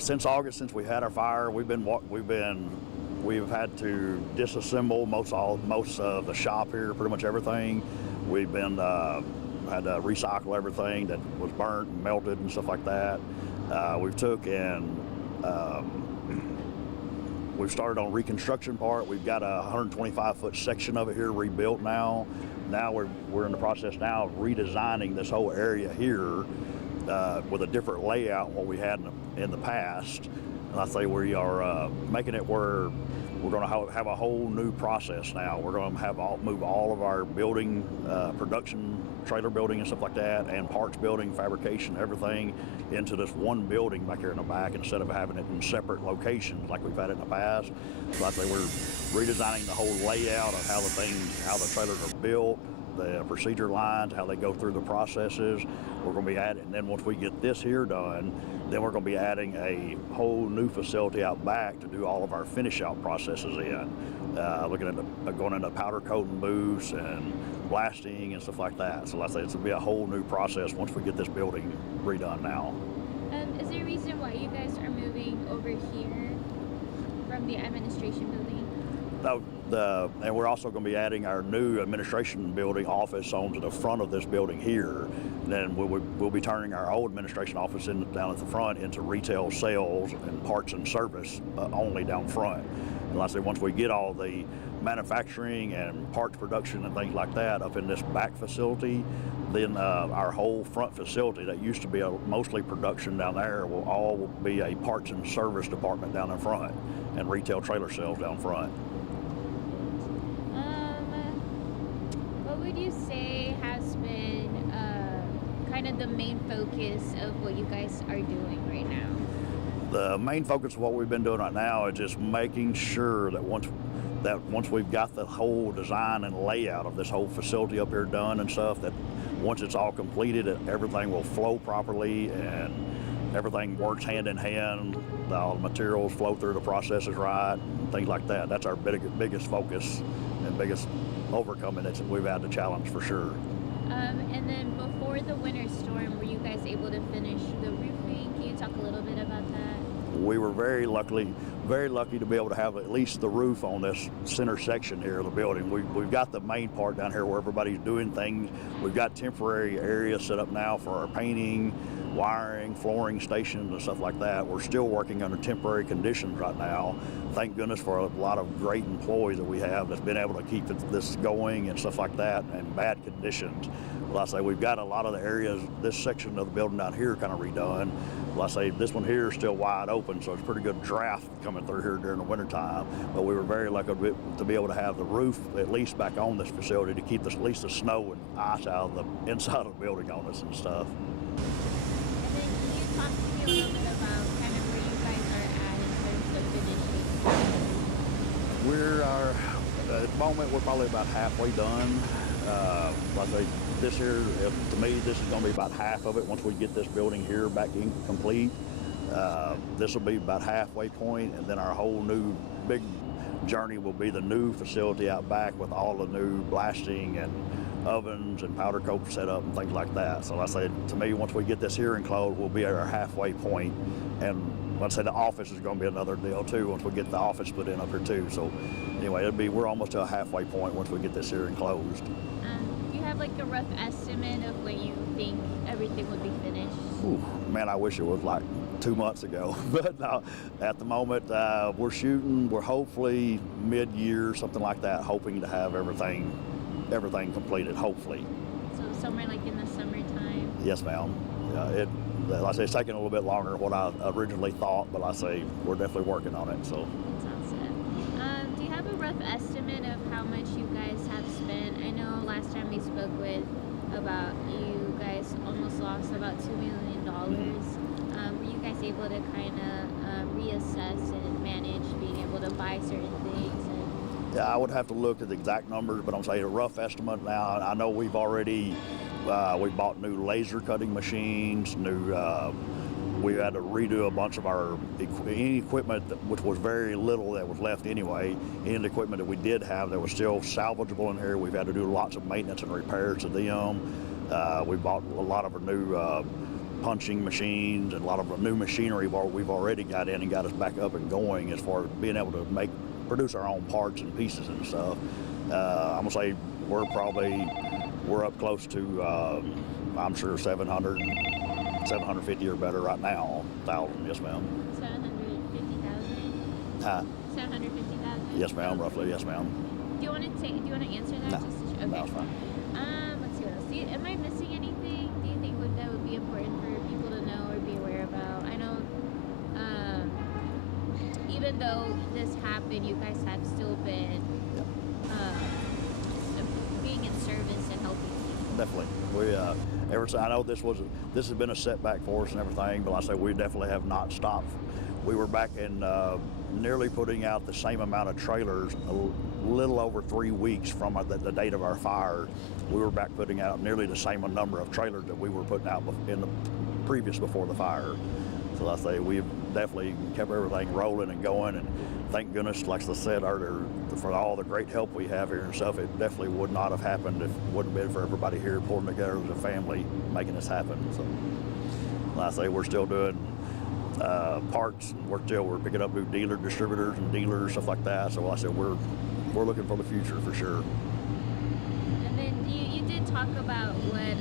Since August, since we had our fire, we've had to disassemble most of the shop here, pretty much everything. We've been had to recycle everything that was burnt and melted and stuff like that. We've took and we've started on reconstruction part. We've got a 125-foot section of it here rebuilt now. Now we're in the process now of redesigning this whole area here with a different layout than what we had in the past. And I say we are making it where we're going to have a whole new process now. We're going to move all of our building, production, trailer building and stuff like that, and parts building, fabrication, everything into this one building back here in the back instead of having it in separate locations like we've had it in the past. So I say we're redesigning the whole layout of how the trailers are built, the procedure lines, how they go through the processes. We're going to be adding, and then once we get this here done, then we're going to be adding a whole new facility out back to do all of our finish out processes in. Looking at going into powder coating booths and blasting and stuff like that. So like I say, it's going to be a whole new process once we get this building redone now. Is there a reason why you guys are moving over here from the administration building? And we're also going to be adding our new administration building office onto the front of this building here. And then we'll be turning our old administration office down at the front into retail sales and parts and service only down front. And like I say, once we get all the manufacturing and parts production and things like that up in this back facility, then our whole front facility that used to be mostly production down there will all be a parts and service department down in front and retail trailer sales down front. What would you say has been kind of the main focus of what you guys are doing right now? The main focus of what we've been doing right now is just making sure that once we've got the whole design and layout of this whole facility up here done and stuff, that once it's all completed, everything will flow properly and everything works hand in hand. All the materials flow through the processes right, and things like that. That's our biggest focus and biggest overcoming that we've had the challenge for sure. And then before the winter storm, were you guys able to finish the roofing? Can you talk a little bit about that? We were very lucky to be able to have at least the roof on this center section here of the building. We've got the main part down here where everybody's doing things. We've got temporary areas set up now for our painting, wiring, flooring stations and stuff like that. We're still working under temporary conditions right now. Thank goodness for a lot of great employees that we have that's been able to keep this going and stuff like that in bad conditions. Well, I say we've got a lot of the areas, this section of the building down here kind of redone. Well, I say this one here is still wide open, so it's pretty good draft coming through here during the wintertime. But we were very lucky to be able to have the roof at least back on this facility to keep at least the snow and ice out of the inside of the building on us and stuff. And then can you talk to me a little bit about kind of where you guys are at in terms of finishing? At the moment, we're probably about halfway done. Like I say, this here, to me, this is going to be about half of it once we get this building here back in complete. This will be about halfway point, and then our whole new big journey will be the new facility out back with all the new blasting and ovens and powder coat set up and things like that. So like I say, to me, once we get this here enclosed, we'll be at our halfway point. And let's say the office is going to be another deal too once we get the office put in up here too. So anyway, we're almost to a halfway point once we get this here enclosed. Do you have like a rough estimate of when you think everything would be finished? Ooh, man, I wish it was like 2 months ago. But at the moment, we're hopefully mid-year, something like that, hoping to have everything completed, hopefully. So somewhere like in the summertime? Yes, ma'am. Like I say, it's taking a little bit longer than what I originally thought, but like I say, we're definitely working on it. So. That sounds good. Do you have a rough estimate of how much you guys have spent? I know last time we spoke about you guys almost lost about $2 million. Were you guys able to kind of reassess and manage being able to buy certain things? Yeah, I would have to look at the exact numbers, but I'm saying a rough estimate now. I know we've already we bought new laser cutting machines, we had to redo a bunch of any equipment which was very little that was left anyway. Any of the equipment that we did have that was still salvageable in here, we've had to do lots of maintenance and repairs to them. We bought a lot of our new punching machines and a lot of the new machinery we've already got in and got us back up and going as far as being able to produce our own parts and pieces and stuff. I'm gonna say we're up close to I'm sure 750 or better right now. 1,000, yes ma'am. 750,000. 750,000. Yes ma'am, roughly, yes ma'am. Do you want to answer that? No, okay. no, it's fine. Let's see what else. Am I missing anything? Do you think that would be important for people to know or be aware about? I know, even though this happened, you guys have still been being in service and helping people. Definitely. I know this has been a setback for us and everything, but like I say, we definitely have not stopped. We were back in nearly putting out the same amount of trailers a little over 3 weeks from the date of our fire. We were back putting out nearly the same number of trailers that we were putting out in the previous before the fire. So like I say, we've definitely kept everything rolling and going, and thank goodness, like I said earlier, for all the great help we have here and stuff. It definitely would not have happened if it wouldn't have been for everybody here pulling together as a family, making this happen. So like I say, we're still doing parts. We're picking up new distributors and dealers, stuff like that. So like I said, we're looking for the future for sure. And then you did talk about what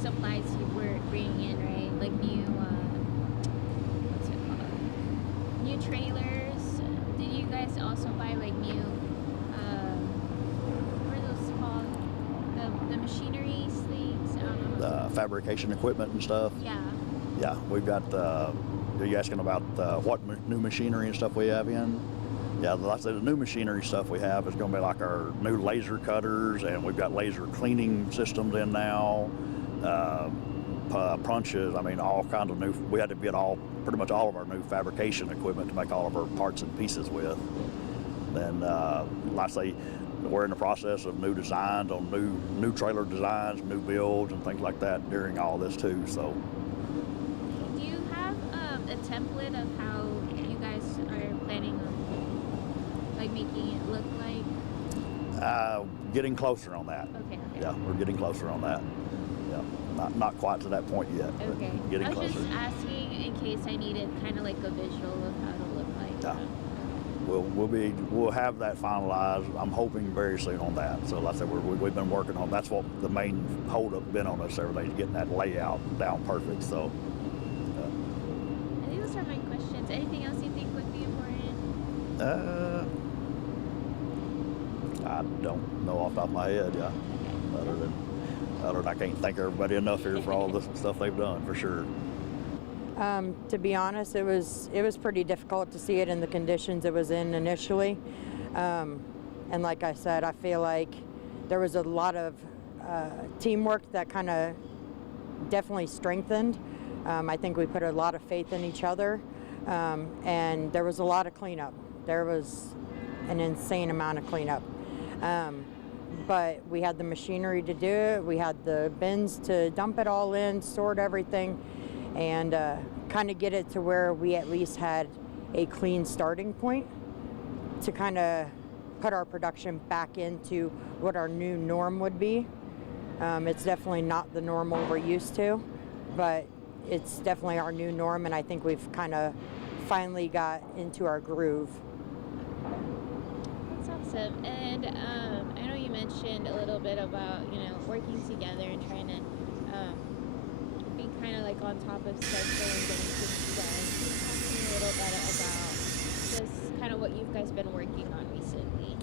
supplies you were bringing in, right? Like new what's it called? New trailers. Did you guys also buy like new what are those called? The machinery sleeves? I don't know. Fabrication equipment and stuff. Yeah. Yeah, we've got. Are you asking about what new machinery and stuff we have in? Yeah, like I said, the new machinery stuff we have is going to be like our new laser cutters, and we've got laser cleaning systems in now, punches. I mean, all kinds of new. We had to get pretty much all of our new fabrication equipment to make all of our parts and pieces with. Then, like I say, we're in the process of new designs on new trailer designs, new builds, and things like that during all this too. So. Do you have a template of how you guys are planning on like making it look like? Getting closer on that. Okay. Yeah, we're getting closer on that. Yeah, not quite to that point yet. Okay. But getting closer. I was just asking in case I needed kind of like a visual of how to look like. Yeah. We'll have that finalized. I'm hoping very soon on that. So like I said, we've been working on. That's what the main hold-up been on us. Everything's getting that layout down perfect. So. I think those are my questions. Anything else you think would be important? I don't know off the top of my head. Yeah. Other than I can't thank everybody enough here for all the stuff they've done for sure. To be honest, it was pretty difficult to see it in the conditions it was in initially. And like I said, I feel like there was a lot of teamwork that kind of definitely strengthened. I think we put a lot of faith in each other, and there was a lot of cleanup. There was an insane amount of cleanup. But we had the machinery to do it. We had the bins to dump it all in, sort everything, and kind of get it to where we at least had a clean starting point to kind of put our production back into what our new norm would be. It's definitely not the normal we're used to, but it's definitely our new norm, and I think we've kind of finally got into our groove. That's awesome. And I know you mentioned a little bit about, working together and trying to be kind of like on top of schedule and getting things done. Can you talk to me a little bit about just kind of what you guys been working on recently?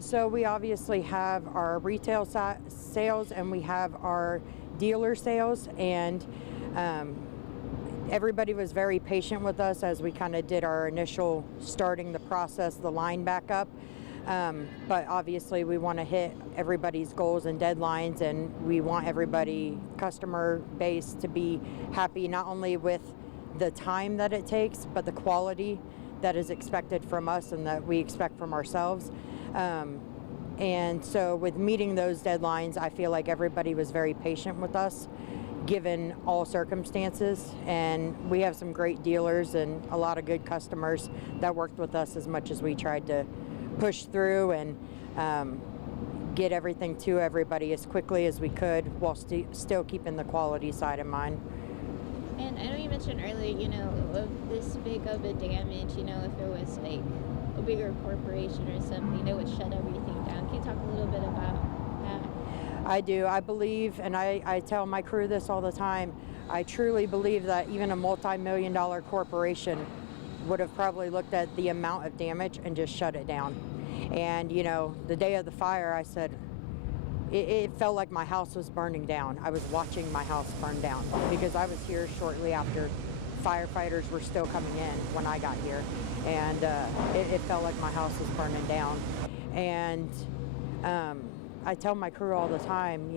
So we obviously have our retail sales and we have our dealer sales, and everybody was very patient with us as we kind of did our initial starting the process, the line back up. But obviously we want to hit everybody's goals and deadlines, and we want everybody, customer base, to be happy not only with the time that it takes, but the quality that is expected from us and that we expect from ourselves. And so with meeting those deadlines, I feel like everybody was very patient with us, given all circumstances. And we have some great dealers and a lot of good customers that worked with us as much as we tried to push through and get everything to everybody as quickly as we could while still keeping the quality side in mind. And I know you mentioned earlier, of this big of a damage, if it was like a bigger corporation or something, they would shut everything down. Can you talk a little bit about that? I do. I believe, and I tell my crew this all the time, I truly believe that even a multi-million-dollar corporation would have probably looked at the amount of damage and just shut it down. And, the day of the fire, I said, it felt like my house was burning down. I was watching my house burn down because I was here shortly after firefighters were still coming in when I got here. And it felt like my house was burning down. And I tell my crew all the time,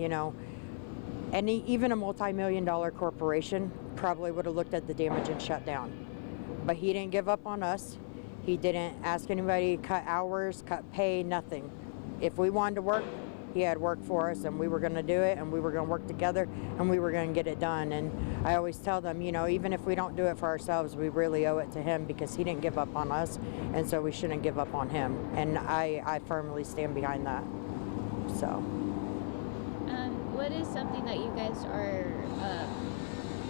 even a multi-million-dollar corporation probably would have looked at the damage and shut down. But he didn't give up on us. He didn't ask anybody to cut hours, cut pay, nothing. If we wanted to work, he had work for us, and we were going to do it, and we were going to work together, and we were going to get it done. And I always tell them, even if we don't do it for ourselves, we really owe it to him because he didn't give up on us, and so we shouldn't give up on him. And I firmly stand behind that. So. What is something that you guys are,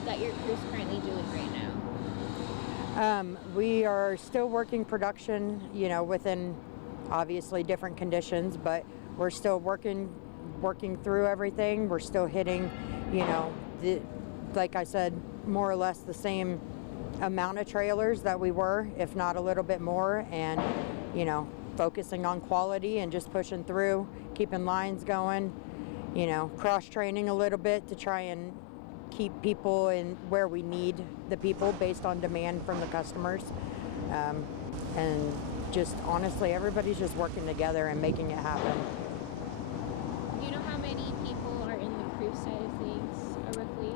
that your crew's currently doing right now? We are still working production, within obviously different conditions, but we're still working through everything. We're still hitting, like I said, more or less the same amount of trailers that we were, if not a little bit more, and, focusing on quality and just pushing through, keeping lines going, cross-training a little bit to try and keep people in where we need the people based on demand from the customers. And just honestly, everybody's just working together and making it happen. Do you know how many people are in the crew side of things, roughly?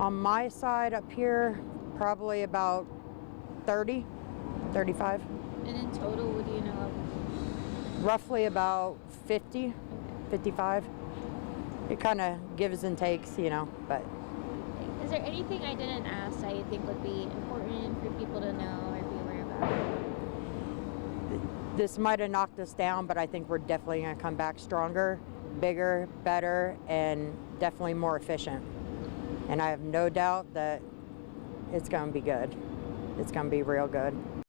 On my side up here, probably about 30, 35. And in total, what do you know of? Roughly about 50, 55. It kind of gives and takes, but. Is there anything I didn't ask that you think would be important for people to know or be aware about? This might have knocked us down, but I think we're definitely going to come back stronger, bigger, better, and definitely more efficient. And I have no doubt that it's going to be good. It's going to be real good.